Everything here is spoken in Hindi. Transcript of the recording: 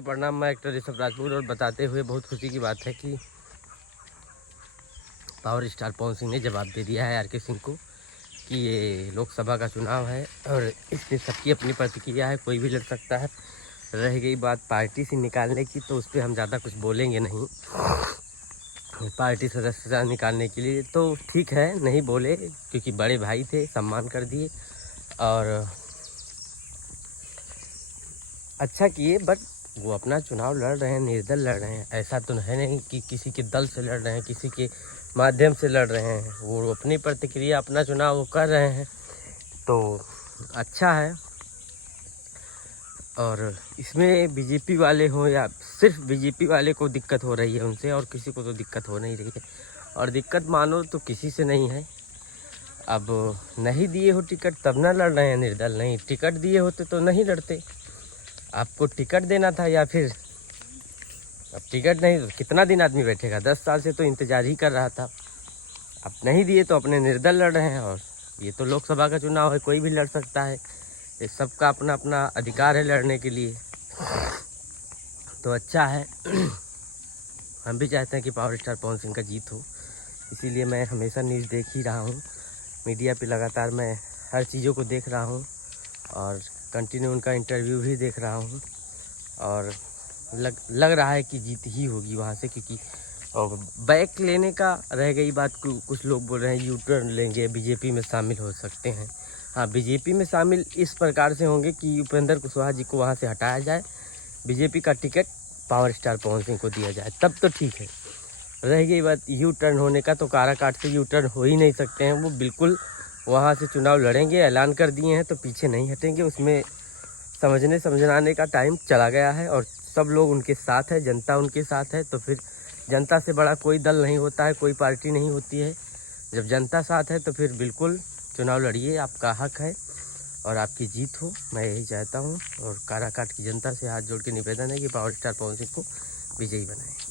प्रणाम। मैं एक्टर ऋषभ राजपूत और बताते हुए बहुत खुशी की बात है कि पावर स्टार पवन सिंह ने जवाब दे दिया है आर.के. सिंह को कि ये लोकसभा का चुनाव है और इसमें सबकी अपनी प्रतिक्रिया है, कोई भी लड़ सकता है। रह गई बात पार्टी से निकालने की, तो उस पर हम ज़्यादा कुछ बोलेंगे नहीं। पार्टी सदस्यता निकालने के लिए तो ठीक है, नहीं बोले क्योंकि बड़े भाई थे, सम्मान कर दिए और अच्छा किए। बट वो अपना चुनाव लड़ रहे हैं, निर्दल लड़ रहे हैं। ऐसा तो है नहीं कि किसी के दल से लड़ रहे हैं, किसी के माध्यम से लड़ रहे हैं। वो अपनी प्रतिक्रिया, अपना चुनाव वो कर रहे हैं, तो अच्छा है। और इसमें बीजेपी वाले हों या सिर्फ बीजेपी वाले को दिक्कत हो रही है उनसे, और किसी को तो दिक्कत हो नहीं रही है। और दिक्कत मानो तो किसी से नहीं है। अब नहीं दिए हो टिकट तब ना लड़ रहे हैं निर्दल, नहीं टिकट दिए होते तो नहीं लड़ते। आपको टिकट देना था या फिर अब टिकट नहीं तो कितना दिन आदमी बैठेगा। 10 साल से तो इंतजार ही कर रहा था। अब नहीं दिए तो अपने निर्दल लड़ रहे हैं। और ये तो लोकसभा का चुनाव है, कोई भी लड़ सकता है। ये सबका अपना अपना अधिकार है लड़ने के लिए, तो अच्छा है। हम भी चाहते हैं कि पावर स्टार पवन सिंह का जीत हो, इसीलिए मैं हमेशा न्यूज़ देख ही रहा हूँ। मीडिया पे लगातार मैं हर चीज़ों को देख रहा हूँ और कंटिन्यू उनका इंटरव्यू भी देख रहा हूँ। और लग रहा है कि जीत ही होगी वहाँ से, क्योंकि और बैक लेने का रह गई बात। कुछ लोग बोल रहे हैं यू टर्न लेंगे, बीजेपी में शामिल हो सकते हैं। हाँ, बीजेपी में शामिल इस प्रकार से होंगे कि उपेंद्र कुशवाहा जी को वहाँ से हटाया जाए, बीजेपी का ticket power star Pawan Singh को दिया जाए, तब तो ठीक है। रह गई बात यू टर्न होने का, तो काराकाट से यू टर्न हो ही नहीं सकते हैं। वो बिल्कुल वहाँ से चुनाव लड़ेंगे, ऐलान कर दिए हैं, तो पीछे नहीं हटेंगे। उसमें समझाने का टाइम चला गया है और सब लोग उनके साथ है, जनता उनके साथ है। तो फिर जनता से बड़ा कोई दल नहीं होता है, कोई पार्टी नहीं होती है। जब जनता साथ है तो फिर बिल्कुल चुनाव लड़िए, आपका हक है और आपकी जीत हो, मैं यही चाहता हूँ। और काराकाट की जनता से हाथ जोड़ के निवेदन है कि पावर स्टार पवन सिंह को विजयी बनाएं।